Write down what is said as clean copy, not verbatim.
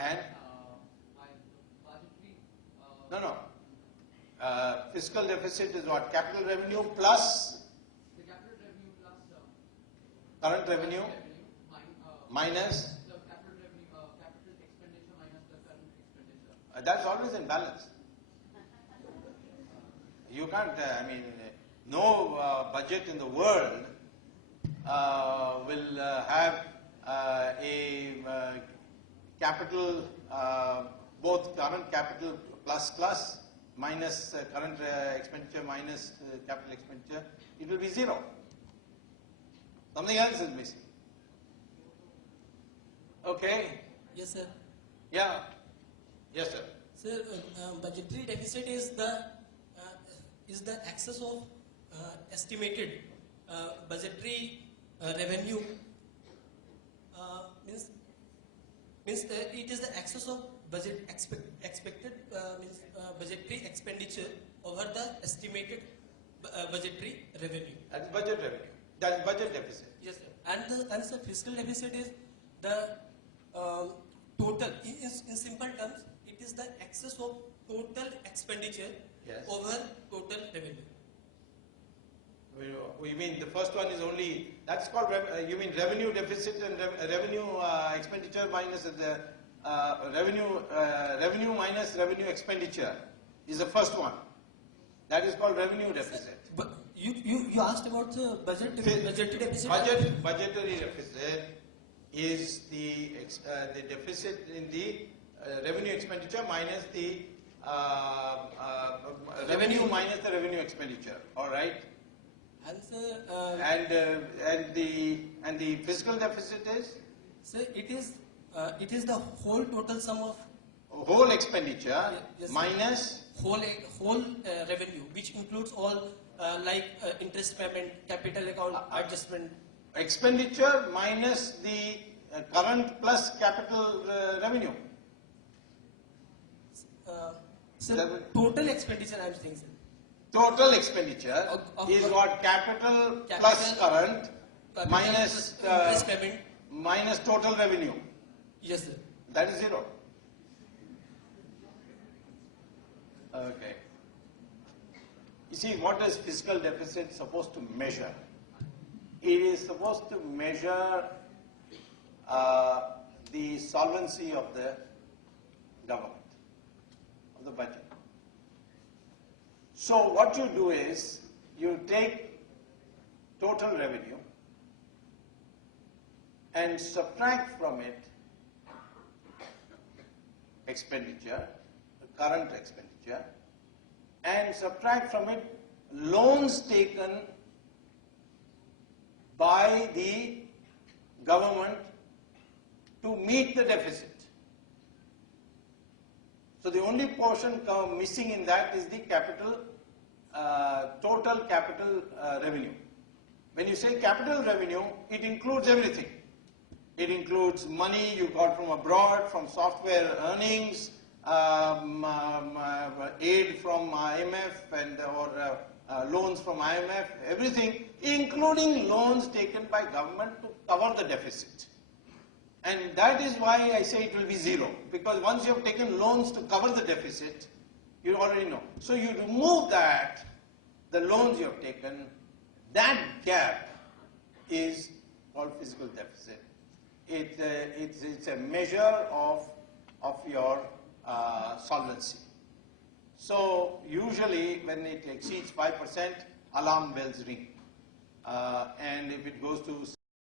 And no, no. Fiscal deficit is what? Capital revenue plus the capital revenue plus current revenue minus. the capital revenue, capital expenditure minus the current expenditure. That's always in balance. You can't, I mean, no budget in the world will have a capital, both current capital plus minus current expenditure minus capital expenditure. It will be zero. Something else is missing. Okay? Yes, sir. Yeah. Yes, sir. Sir, budgetary deficit is the excess of estimated budgetary revenue. Means it is the excess of expected budgetary expenditure over the estimated budgetary revenue. That's budget revenue. That's budget deficit. Yes, sir. And the fiscal deficit is the total. In simple terms, it is the excess of total expenditure over total revenue. We mean the first one is only, that's called, you mean revenue deficit and revenue expenditure minus the revenue minus revenue expenditure is the first one. That is called revenue deficit. But you asked about the budgetary deficit. Budgetary deficit is the deficit in the revenue expenditure minus the revenue minus the revenue expenditure. All right. And the fiscal deficit is? Sir, it is the whole total sum of whole expenditure minus whole revenue, which includes all like interest payment, capital account adjustment. Expenditure minus the current plus capital revenue. Sir, total expenditure I am saying, sir. Total expenditure is what? Capital plus current minus interest payment minus total revenue. Yes, sir. That is zero. Okay. You see, what is fiscal deficit supposed to measure? It is supposed to measure the solvency of the government, of the budget. So what you do is, you take total revenue and subtract from it expenditure, current expenditure, and subtract from it loans taken by the government to meet the deficit. So the only portion missing in that is the capital, total capital revenue. When you say capital revenue, it includes everything. It includes money you got from abroad, from software earnings, aid from IMF and or loans from IMF, everything, including loans taken by government to cover the deficit. And that is why I say it will be zero, because once you have taken loans to cover the deficit, you already know. So you remove that, the loans you have taken, that gap is called fiscal deficit. It's a measure of your solvency. So usually when it exceeds 5%, alarm bells ring. And if it goes to